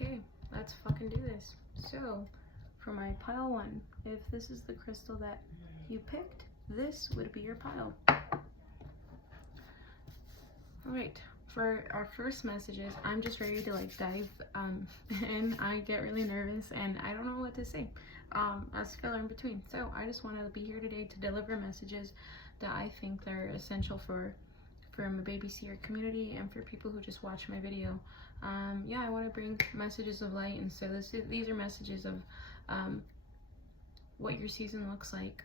Okay, let's fucking do this. So, for my pile 1, if this is the crystal that you picked, this would be your pile. Alright, for our first messages, I'm just ready to like dive in. I get really nervous and I don't know what to say. As filler in between. So I just want to be here today to deliver messages that I think they're essential for my baby seer community and for people who just watch my video. Yeah, I want to bring messages of light, and so these are messages of what your season looks like,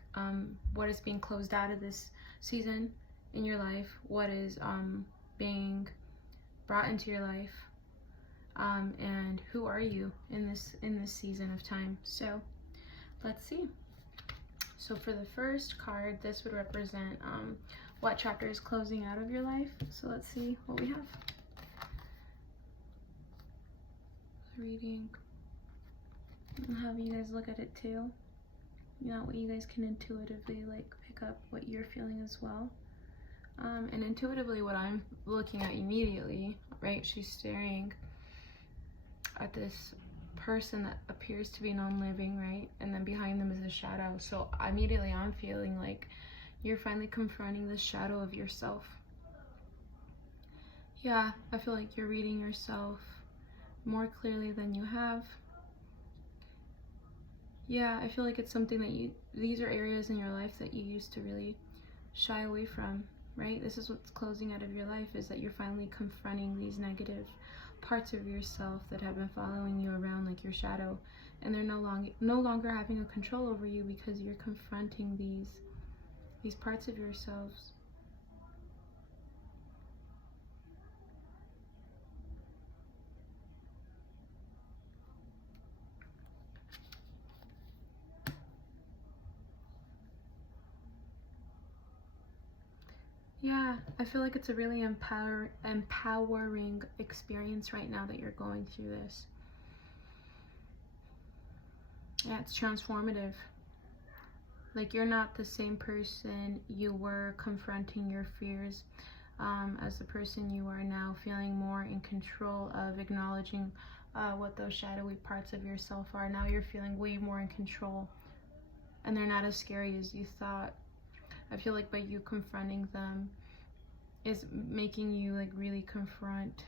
what is being closed out of this season in your life, what is being brought into your life, and who are you in this season of time. So let's see. So for the first card, this would represent what chapter is closing out of your life. So let's see what we have. Reading. I'll have you guys look at it too. What you guys can intuitively like pick up what you're feeling as well. And intuitively what I'm looking at immediately, right? She's staring at this person that appears to be non-living, right? And then behind them is a shadow. So immediately I'm feeling like you're finally confronting the shadow of yourself. Yeah, I feel like you're reading yourself more clearly than you have. Yeah, I feel like it's something that these are areas in your life that you used to really shy away from, right? This is what's closing out of your life, is that you're finally confronting these negative parts of yourself that have been following you around like your shadow, and they're no longer having a control over you because you're confronting these parts of yourselves. Yeah, I feel like it's a really empowering experience right now that you're going through this. Yeah, it's transformative. Like, you're not the same person you were confronting your fears as the person you are now, feeling more in control of acknowledging what those shadowy parts of yourself are. Now you're feeling way more in control, and they're not as scary as you thought. I feel like by you confronting them is making you like really confront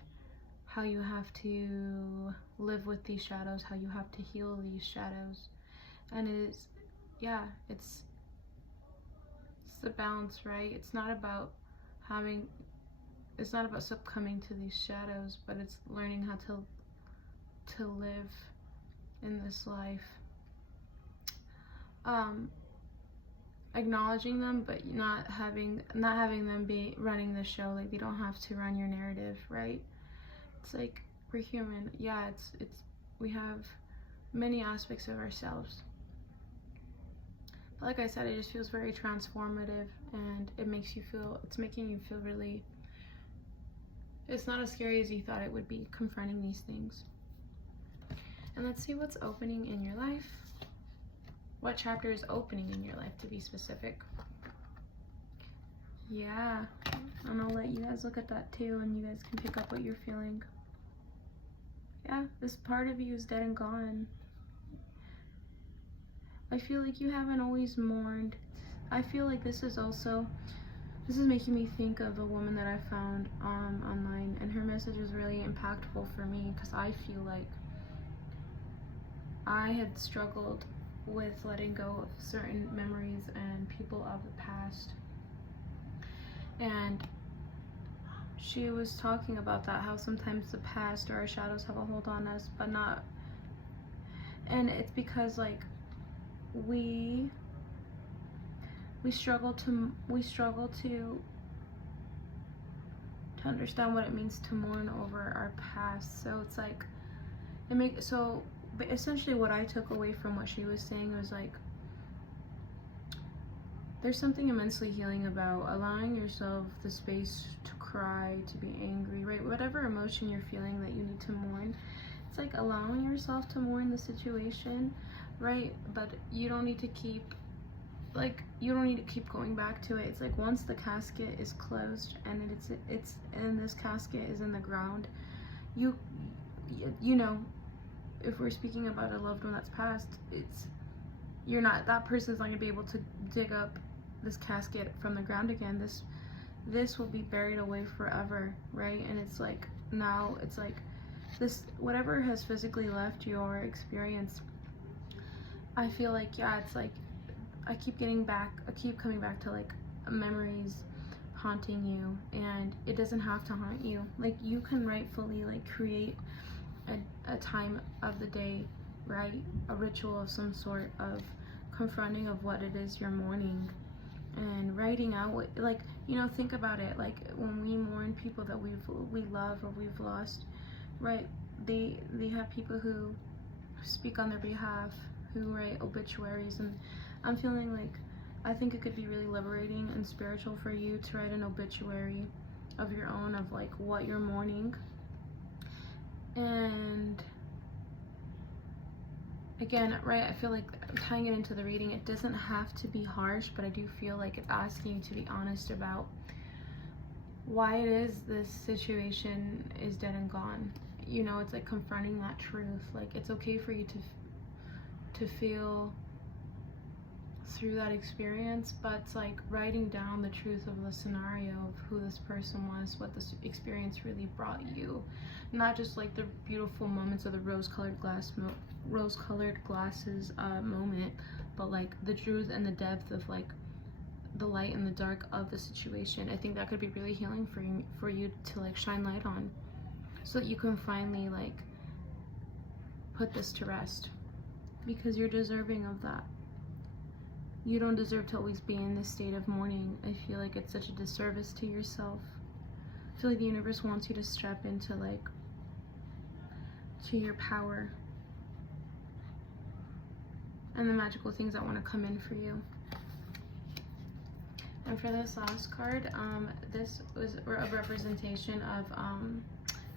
how you have to live with these shadows, how you have to heal these shadows. And it is, yeah, it's the balance, right? It's not about succumbing to these shadows, but it's learning how to live in this life. Acknowledging them, but not having them be running the show. Like, they don't have to run your narrative, right? It's like, we're human. Yeah, we have many aspects of ourselves. But like I said, it just feels very transformative, and it's making you feel really, it's not as scary as you thought it would be, confronting these things. And let's see what's opening in your life. What chapter is opening in your life, to be specific? Yeah, and I'll let you guys look at that too, and you guys can pick up what you're feeling. Yeah, this part of you is dead and gone. I feel like you haven't always mourned. I feel like this is making me think of a woman that I found online, and her message was really impactful for me, because I feel like I had struggled with letting go of certain memories and people of the past. And she was talking about that, how sometimes the past or our shadows have a hold on us, but not, and it's because like we struggle to understand what it means to mourn over our past. So it's like but essentially what I took away from what she was saying was like, there's something immensely healing about allowing yourself the space to cry, to be angry, right? Whatever emotion you're feeling that you need to mourn, it's like allowing yourself to mourn the situation, right? But you don't need to keep going back to it. It's like, once the casket is closed and this casket is in the ground, you know, if we're speaking about a loved one that's passed, it's, you're not, that person's not going to be able to dig up this casket from the ground again. This will be buried away forever, right? And it's like, now it's like this, whatever has physically left your experience, I feel like, yeah, it's like I keep coming back to like memories haunting you, and it doesn't have to haunt you. Like, you can rightfully like create a time of the day, right? A ritual of some sort of confronting of what it is you're mourning, and writing out what, like, you know, think about it, like when we mourn people that we love or we've lost, right? They have people who speak on their behalf, who write obituaries, and I'm feeling like, I think it could be really liberating and spiritual for you to write an obituary of your own, of like what you're mourning. And again, right, I feel like tying it into the reading, it doesn't have to be harsh, but I do feel like it's asking you to be honest about why it is this situation is dead and gone. You know, it's like confronting that truth. Like, it's okay for you to feel through that experience, but it's like writing down the truth of the scenario of who this person was, what this experience really brought you, not just like the beautiful moments of the rose-colored glasses moment, but like the truth and the depth of like the light and the dark of the situation. I think that could be really healing for you to like shine light on, so that you can finally like put this to rest, because you're deserving of that. You don't deserve to always be in this state of mourning. I feel like it's such a disservice to yourself. I feel like the universe wants you to step into like, to your power and the magical things that want to come in for you. And for this last card, this was a representation of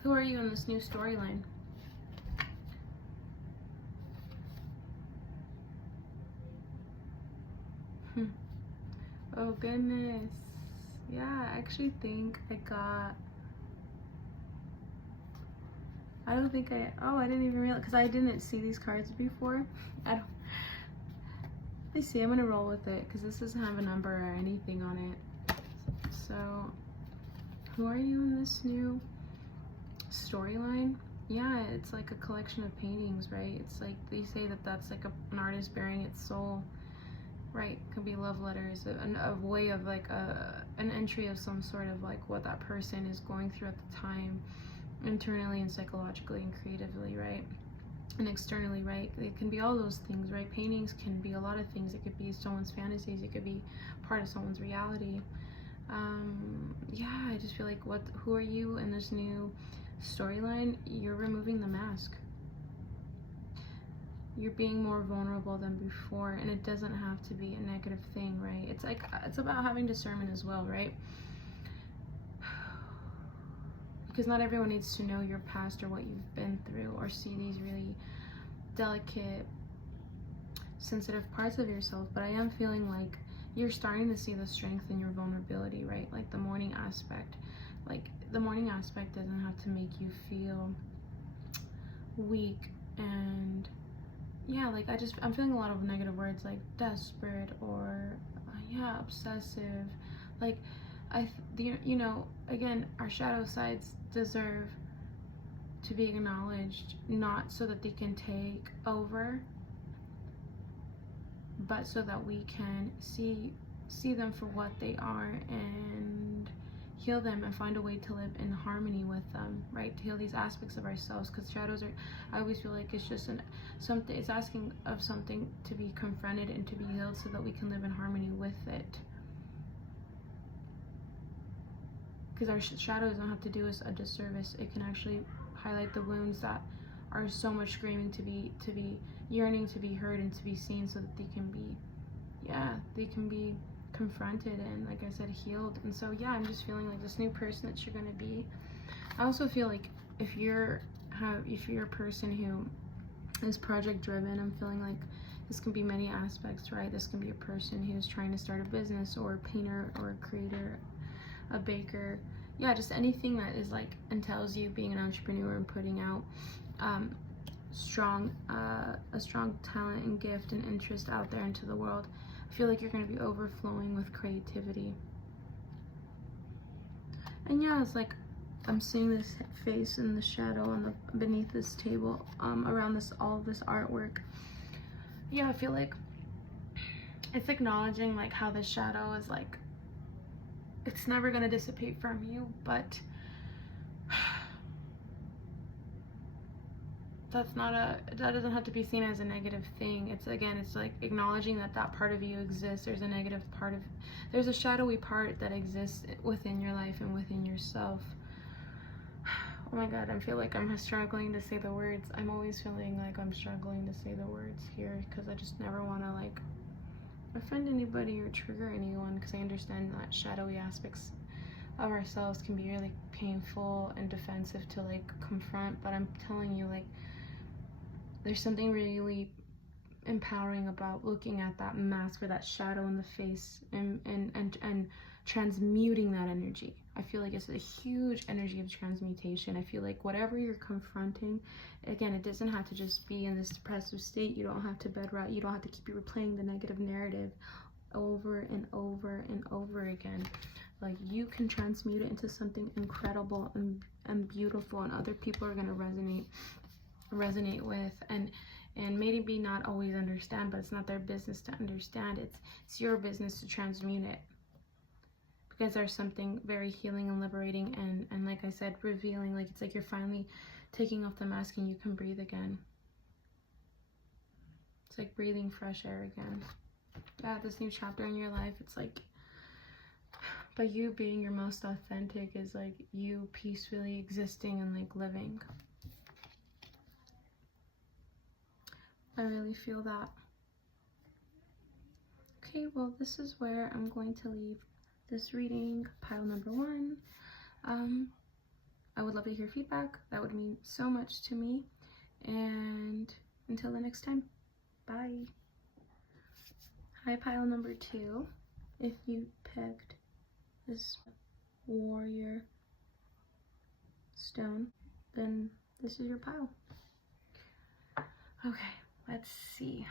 who are you in this new storyline? Oh goodness. Yeah, I actually think I got, I don't think I didn't even realize, because I didn't see these cards before. I see, I'm gonna roll with it because this doesn't have a number or anything on it. So, who are you in this new storyline? Yeah, it's like a collection of paintings, right? It's like they say that that's like an artist bearing its soul, right? It could be love letters, a way of like an entry of some sort of like what that person is going through at the time, internally and psychologically and creatively, right? And externally, right? It can be all those things, right? Paintings can be a lot of things. It could be someone's fantasies, it could be part of someone's reality. Yeah, I just feel like, who are you in this new storyline? You're removing the mask. You're being more vulnerable than before, and it doesn't have to be a negative thing, right? It's like, it's about having discernment as well, right? Because not everyone needs to know your past or what you've been through, or see these really delicate, sensitive parts of yourself. But I am feeling like you're starting to see the strength in your vulnerability, right? Like the mourning aspect. Like, the mourning aspect doesn't have to make you feel weak. And yeah, like I'm feeling a lot of negative words like desperate or yeah, obsessive. Like, you know, again, our shadow sides deserve to be acknowledged, not so that they can take over, but so that we can see them for what they are and heal them and find a way to live in harmony with them, right? To heal these aspects of ourselves, because shadows are, I always feel like it's just something, it's asking of something to be confronted and to be healed so that we can live in harmony with it. Because our shadows don't have to do us a disservice. It can actually highlight the wounds that are so much screaming to be yearning to be heard and to be seen, so that they can be, yeah, they can be confronted and, like I said, healed. And so yeah, I'm just feeling like this new person that you're gonna be. I also feel like if you're a person who is project driven, I'm feeling like this can be many aspects, right? This can be a person who's trying to start a business, or a painter, or a creator, a baker, yeah, just anything that is like entails you being an entrepreneur and putting out a strong talent and gift and interest out there into the world. I feel like you're going to be overflowing with creativity. And yeah, it's like I'm seeing this face in the shadow on the beneath this table, around this, all of this artwork. Yeah, I feel like it's acknowledging like how the shadow is like, it's never going to dissipate from you, but that doesn't have to be seen as a negative thing. It's, again, it's like acknowledging that that part of you exists. There's a negative part of, there's a shadowy part that exists within your life and within yourself. Oh my god, I feel like I'm struggling to say the words. I'm always feeling like I'm struggling to say the words here because I just never want to like offend anybody or trigger anyone, because I understand that shadowy aspects of ourselves can be really painful and defensive to like confront. But I'm telling you, like, there's something really empowering about looking at that mask or that shadow in the face and transmuting that energy. I feel like it's a huge energy of transmutation. I feel like whatever you're confronting, again, it doesn't have to just be in this depressive state. You don't have to bed rot. You don't have to keep replaying the negative narrative over and over and over again. Like, you can transmute it into something incredible and beautiful, and other people are going to resonate with and maybe not always understand, but it's not their business to understand. It's your business to transmute it, because there's something very healing and liberating and like I said, revealing. Like, it's like you're finally taking off the mask and you can breathe again. It's like breathing fresh air again. Yeah, this new chapter in your life, it's like, by you being your most authentic, is like you peacefully existing and like living. I really feel that. Okay, well, this is where I'm going to leave this reading, pile number 1. I would love to hear feedback. That would mean so much to me. And until the next time, bye. Hi, pile number 2. If you picked this warrior stone, then this is your pile. Okay, let's see.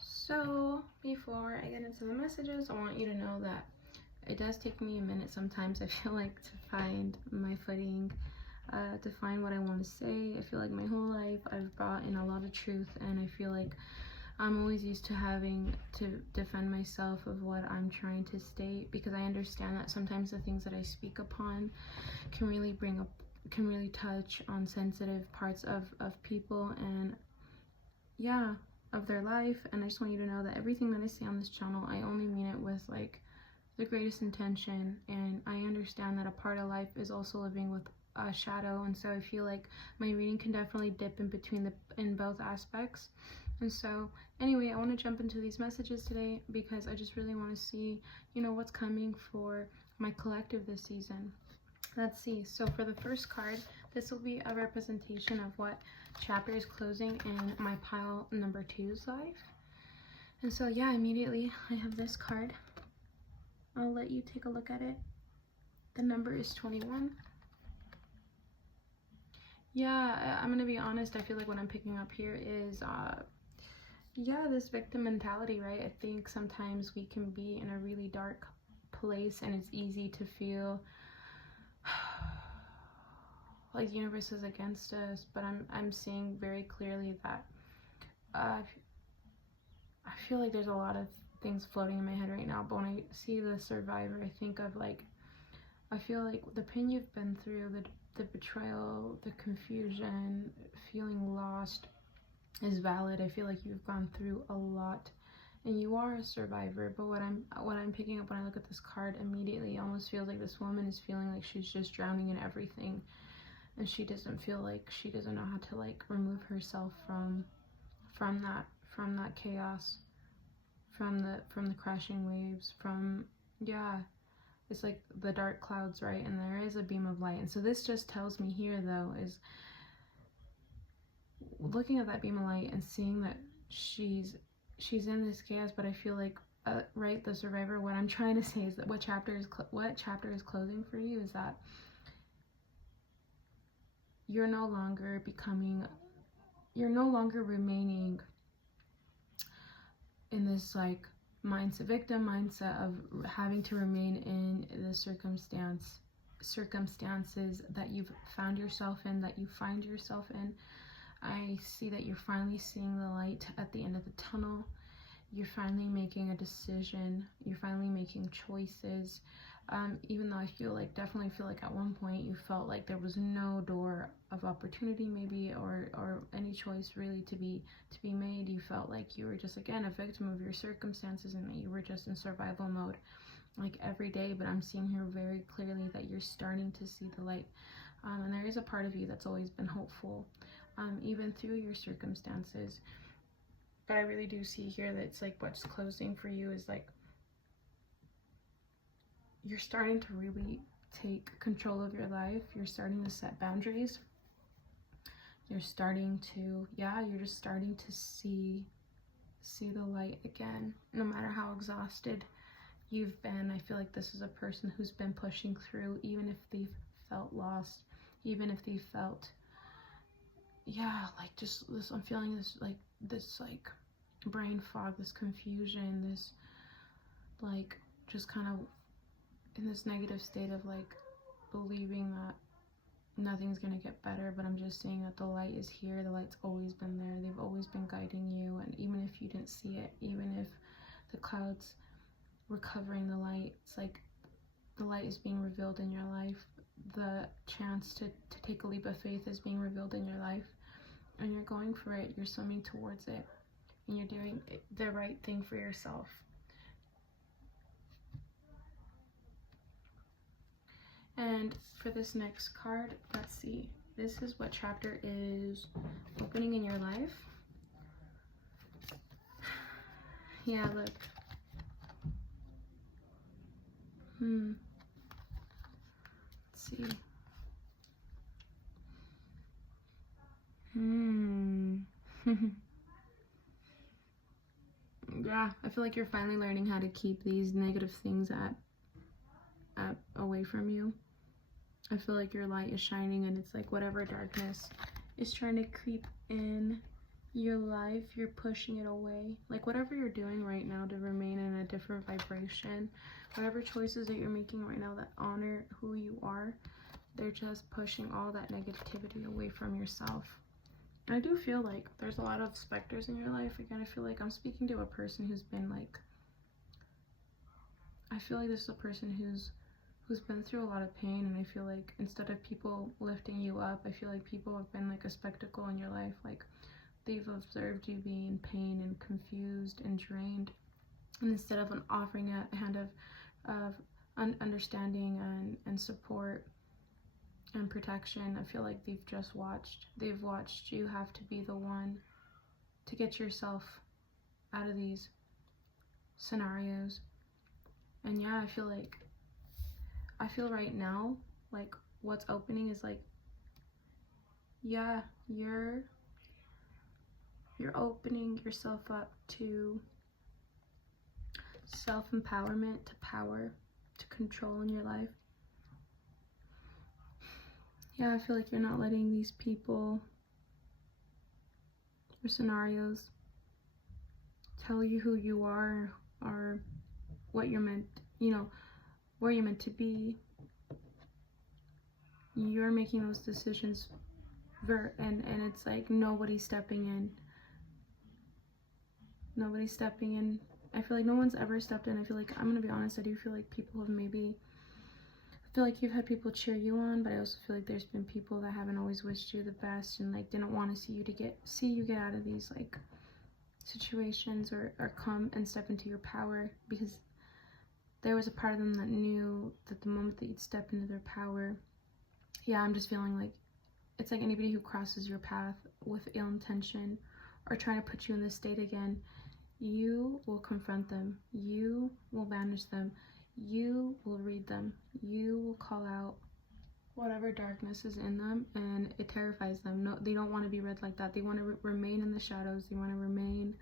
So before I get into the messages, I want you to know that it does take me a minute sometimes, I feel like, to find my footing, to find what I want to say. I feel like my whole life I've brought in a lot of truth, and I feel like I'm always used to having to defend myself of what I'm trying to state, because I understand that sometimes the things that I speak upon can really touch on sensitive parts of people and, yeah, of their life. And I just want you to know that everything that I say on this channel, I only mean it with like the greatest intention, and I understand that a part of life is also living with a shadow, and so I feel like my reading can definitely dip in both aspects. And so anyway, I want to jump into these messages today because I just really want to see, you know, what's coming for my collective this season. Let's see. So for the first card, this will be a representation of what chapter is closing in my pile number 2's life. And so, yeah, immediately I have this card. I'll let you take a look at it. The number is 21. Yeah, I'm gonna be honest. I feel like what I'm picking up here is, yeah, this victim mentality, right? I think sometimes we can be in a really dark place and it's easy to feel like the universe is against us, but I'm seeing very clearly that I feel like there's a lot of things floating in my head right now. But when I see the survivor, I think of like, I feel like the pain you've been through, the betrayal, the confusion, feeling lost is valid. I feel like you've gone through a lot and you are a survivor. But what I'm picking up when I look at this card immediately, almost feels like this woman is feeling like she's just drowning in everything, and she doesn't feel like, she doesn't know how to like remove herself from that chaos, from the crashing waves, from, yeah, it's like the dark clouds, right? And there is a beam of light. And so this just tells me here, though, is looking at that beam of light and seeing that she's in this chaos. But I feel like, right, the survivor, what I'm trying to say is that what chapter is closing for you is that you're no longer remaining in this like victim mindset of having to remain in the circumstances that you've found yourself in, that you find yourself in. I see that you're finally seeing the light at the end of the tunnel. You're finally making a decision. You're finally making choices. Even though I definitely feel like at one point you felt like there was no door of opportunity maybe, or any choice really to be made. You felt like you were just, again, a victim of your circumstances, and that you were just in survival mode like every day. But I'm seeing here very clearly that you're starting to see the light, and there is a part of you that's always been hopeful, even through your circumstances. But I really do see here that it's like what's closing for you is like you're starting to really take control of your life. You're starting to set boundaries. You're starting to, you're just starting to see the light again. No matter how exhausted you've been, I feel like this is a person who's been pushing through, even if they've felt lost, even if they felt, like just this, I'm feeling this brain fog, this confusion, this like just kind of in this negative state of like believing that nothing's gonna get better. But I'm just seeing that the light is here. The light's always been there. They've always been guiding you, and even if you didn't see it, even if the clouds were covering the light, it's like the light is being revealed in your life. The chance to take a leap of faith is being revealed in your life, and you're going for it. You're swimming towards it, and you're doing the right thing for yourself. And for this next card, let's see. This is what chapter is opening in your life. Yeah, look. Let's see. Yeah, I feel like you're finally learning how to keep these negative things away from you. I feel like your light is shining, and it's like whatever darkness is trying to creep in your life, you're pushing it away. Like whatever you're doing right now to remain in a different vibration, whatever choices that you're making right now that honor who you are, they're just pushing all that negativity away from yourself. I do feel like there's a lot of specters in your life. Again, I feel like I'm speaking to a person who's been like, I feel like this is a person who's been through a lot of pain, and I feel like instead of people lifting you up, I feel like people have been like a spectacle in your life. Like they've observed you being in pain and confused and drained, and instead of offering a hand of understanding and support and protection, I feel like they've watched you have to be the one to get yourself out of these scenarios. And yeah, I feel right now like what's opening is like, yeah, you're opening yourself up to self-empowerment, to power, to control in your life. Yeah, I feel like you're not letting these people or scenarios tell you who you are or what you're meant, where you're meant to be. You're making those decisions and it's like nobody's stepping in. I feel like no one's ever stepped in. I feel like, I'm gonna be honest, I do feel like people have I feel like you've had people cheer you on, but I also feel like there's been people that haven't always wished you the best and like didn't want to see you get out of these like situations or come and step into your power, because there was a part of them that knew that the moment that you'd step into their power, I'm just feeling like it's like anybody who crosses your path with ill intention or trying to put you in this state again, you will confront them, you will banish them, you will read them, you will call out whatever darkness is in them, and it terrifies them. No, they don't want to be read like that. They want to remain in the shadows. They want to remain.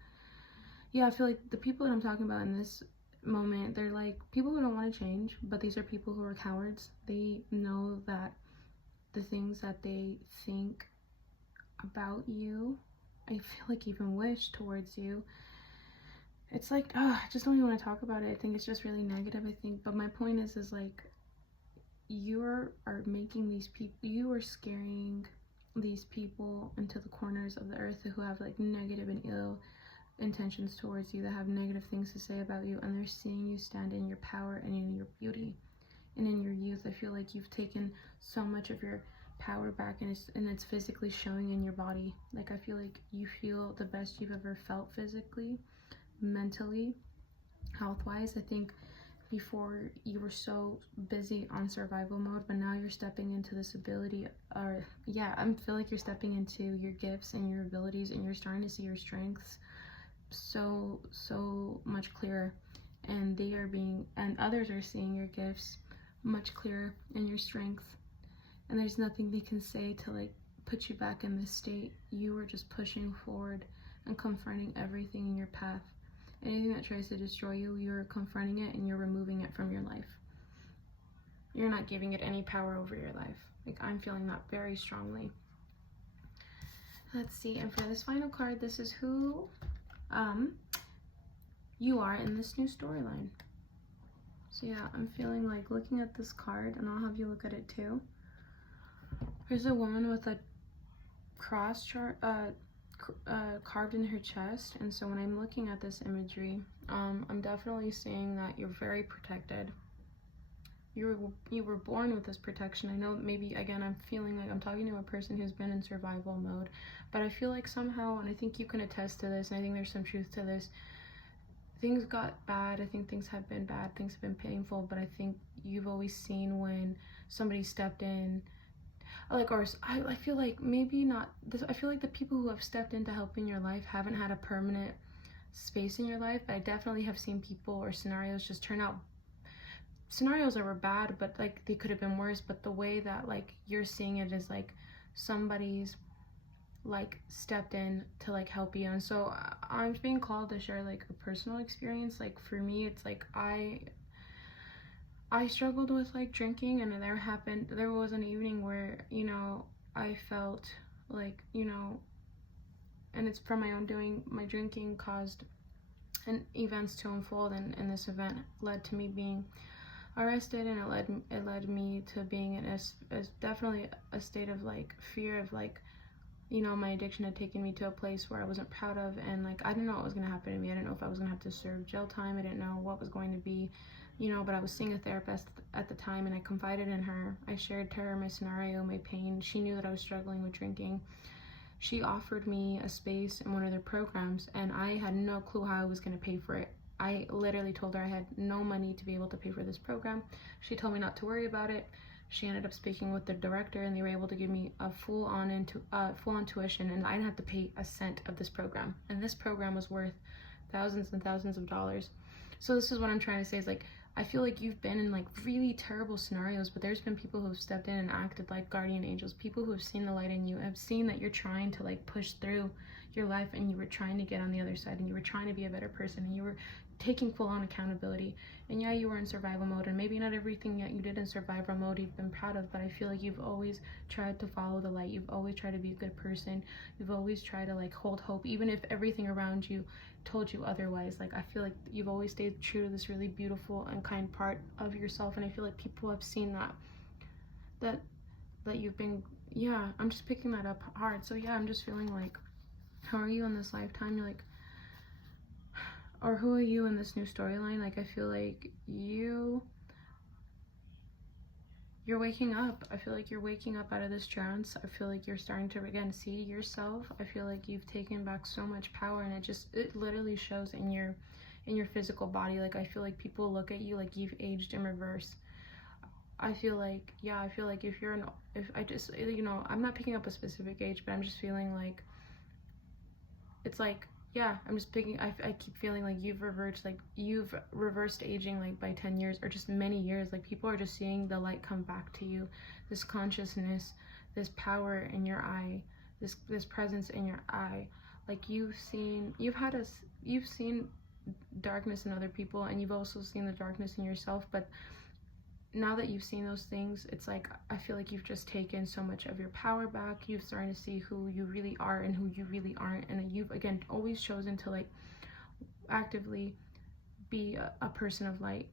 I feel like the people that I'm talking about in this moment, they're like people who don't want to change, but these are people who are cowards. They know that the things that they think about you, I feel like even wish towards you. It's like, oh, I just don't even want to talk about it. I think it's just really negative, I think. But my point is like, you are making these people, you are scaring these people into the corners of the earth who have like negative and ill intentions towards you, that have negative things to say about you, and they're seeing you stand in your power and in your beauty and in your youth. I feel like you've taken so much of your power back, and it's physically showing in your body. Like, I feel like you feel the best you've ever felt physically, mentally, health-wise. I think before you were so busy on survival mode, but now you're stepping into this ability, or yeah, I feel like you're stepping into your gifts and your abilities, and you're starting to see your strengths so much clearer, and others are seeing your gifts much clearer and your strength, and there's nothing they can say to like put you back in this state. You are just pushing forward and confronting everything in your path. Anything that tries to destroy you, you're confronting it and you're removing it from your life. You're not giving it any power over your life. Like, I'm feeling that very strongly. Let's see, and for this final card, this is who you are in this new storyline. So yeah, I'm feeling like looking at this card, and I'll have you look at it too. There's a woman with a cross carved in her chest, and so when I'm looking at this imagery, I'm definitely seeing that you're very protected. You were born with this protection. I know, maybe again, I'm feeling like I'm talking to a person who's been in survival mode, but I feel like somehow, and I think you can attest to this, and I think there's some truth to this, things got bad. I think things have been bad, things have been painful, but I think you've always seen when somebody stepped in, like, or I feel like maybe not this, I feel like the people who have stepped in to help in your life haven't had a permanent space in your life, but I definitely have seen people or scenarios just turn out, scenarios that were bad, but like they could have been worse. But the way that like you're seeing it is like somebody's like stepped in to like help you. And so I'm being called to share like a personal experience. Like, for me, it's like I struggled with like drinking, and there was an evening where, you know, I felt like, you know, and it's from my own doing, my drinking caused events to unfold, and this event led to me being arrested, and it led me to being in definitely a state of like fear of like, you know, my addiction had taken me to a place where I wasn't proud of, and like I didn't know what was going to happen to me. I didn't know if I was going to have to serve jail time. I didn't know what was going to be, you know, but I was seeing a therapist at the time, and I confided in her. I shared to her my scenario, my pain. She knew that I was struggling with drinking. She offered me a space in one of their programs, and I had no clue how I was going to pay for it. I literally told her I had no money to be able to pay for this program. She told me not to worry about it. She ended up speaking with the director, and they were able to give me a full-on tuition, and I didn't have to pay a cent of this program. And this program was worth thousands and thousands of dollars. So this is what I'm trying to say, is like, I feel like you've been in like really terrible scenarios, but there's been people who have stepped in and acted like guardian angels, people who have seen the light in you, have seen that you're trying to like push through your life, and you were trying to get on the other side, and you were trying to be a better person, and you were taking full-on accountability. And yeah, you were in survival mode, and maybe not everything that you did in survival mode you've been proud of, but I feel like you've always tried to follow the light. You've always tried to be a good person. You've always tried to like hold hope, even if everything around you told you otherwise. Like, I feel like you've always stayed true to this really beautiful and kind part of yourself, and I feel like people have seen that you've been, yeah, I'm just picking that up hard. So yeah, I'm just feeling like, how are you in this lifetime? You're like, or who are you in this new storyline? Like, I feel like you're waking up. I feel like you're waking up out of this trance. I feel like you're starting to again see yourself. I feel like you've taken back so much power, and it literally shows in your physical body. Like, I feel like people look at you like you've aged in reverse. I feel like, yeah, I feel like if I just, you know, I'm not picking up a specific age, but I'm just feeling like it's like, yeah, I'm just picking, I keep feeling like you've reversed aging like by 10 years or just many years. Like, people are just seeing the light come back to you, this consciousness, this power in your eye, this presence in your eye. Like, you've seen darkness in other people, and you've also seen the darkness in yourself, but now that you've seen those things, it's like I feel like you've just taken so much of your power back. You've started to see who you really are and who you really aren't, and you've again always chosen to like actively be a person of light,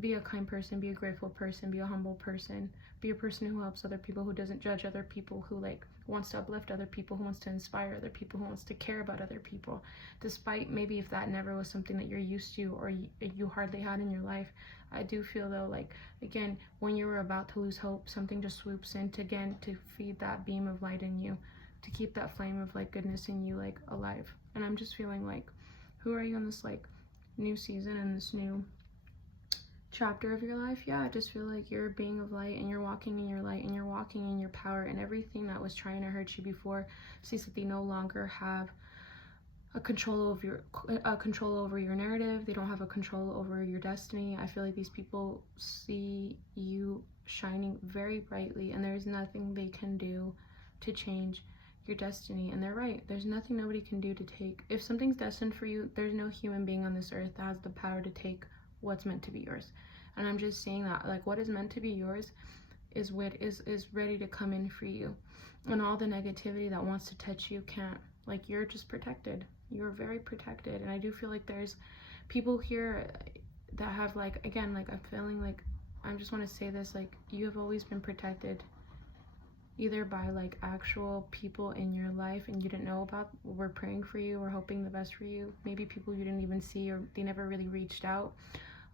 be a kind person, be a grateful person, be a humble person, be a person who helps other people, who doesn't judge other people, who like wants to uplift other people, who wants to inspire other people, who wants to care about other people, despite maybe if that never was something that you're used to or you hardly had in your life. I do feel though, like again, when you were about to lose hope, something just swoops in to again to feed that beam of light in you, to keep that flame of like goodness in you like alive. And I'm just feeling like, who are you in this like new season and this new chapter of your life? Yeah, I just feel like you're a being of light, and you're walking in your light, and you're walking in your power, and everything that was trying to hurt you before sees that they no longer have a control over your narrative. They don't have a control over your destiny. I feel like these people see you shining very brightly, and there's nothing they can do to change your destiny. And they're right, there's nothing nobody can do to take. If something's destined for you, there's no human being on this earth that has the power to take what's meant to be yours. And I'm just saying that like what is meant to be yours is what is ready to come in for you, and all the negativity that wants to touch you can't. Like, you're just protected. You're very protected. And I do feel like there's people here that have like, again, like I'm feeling like, I just want to say this, like you have always been protected, either by like actual people in your life and you didn't know about, were praying for you or hoping the best for you, maybe people you didn't even see or they never really reached out.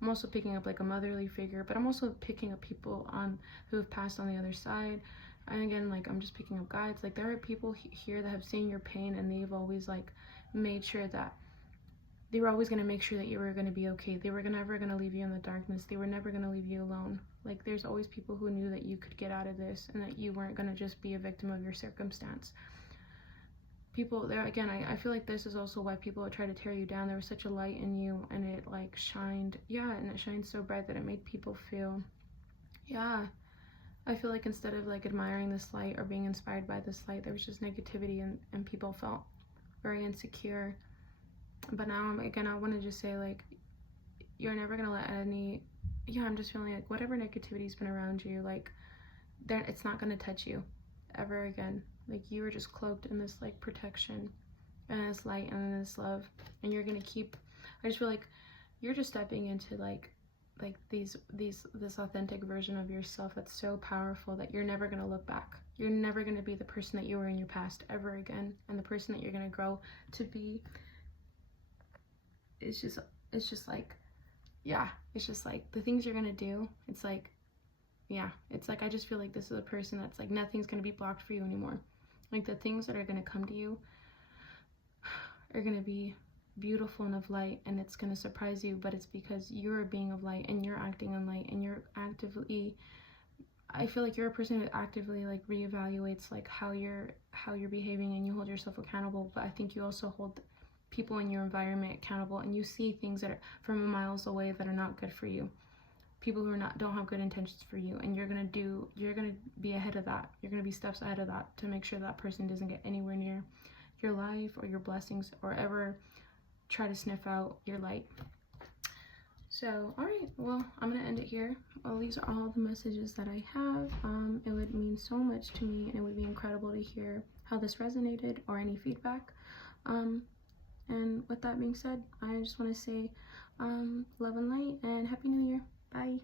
I'm also picking up like a motherly figure, but I'm also picking up people who have passed on the other side. And again, like I'm just picking up guides. Like there are people here that have seen your pain, and they've always like made sure that they were always going to make sure that you were going to be okay. They were never going to leave you in the darkness. They were never going to leave you alone. Like there's always people who knew that you could get out of this, and that you weren't going to just be a victim of your circumstance. People there, again, I feel like this is also why people would try to tear you down. There was such a light in you, and it like shined, yeah, and it shined so bright that it made people feel, yeah, I feel like instead of like admiring this light or being inspired by this light, there was just negativity, and people felt very insecure. But now, again, I want to just say, like, you're never gonna let any, yeah, I'm just feeling like whatever negativity's been around you, like, it's not gonna touch you ever again. Like, you were just cloaked in this like protection and this light and this love, and you're gonna keep, I just feel like you're just stepping into like this authentic version of yourself that's so powerful that you're never gonna look back. You're never gonna be the person that you were in your past ever again. And the person that you're gonna grow to be, it's just like, yeah, it's just like the things you're gonna do, it's like, yeah, it's like I just feel like this is a person that's like nothing's gonna be blocked for you anymore. Like the things that are gonna come to you are gonna be beautiful and of light, and it's gonna surprise you, but it's because you're a being of light and you're acting in light, and you're actively, I feel like you're a person who actively like reevaluates like how you're behaving, and you hold yourself accountable. But I think you also hold people in your environment accountable, and you see things that are from miles away that are not good for you, people who don't have good intentions for you, and you're gonna be ahead of that. You're gonna be steps ahead of that to make sure that person doesn't get anywhere near your life or your blessings, or ever try to sniff out your light. So, all right, well, I'm gonna end it here. Well, these are all the messages that I have. It would mean so much to me, and it would be incredible to hear how this resonated or any feedback. And with that being said, I just want to say love and light, and Happy New Year. Bye.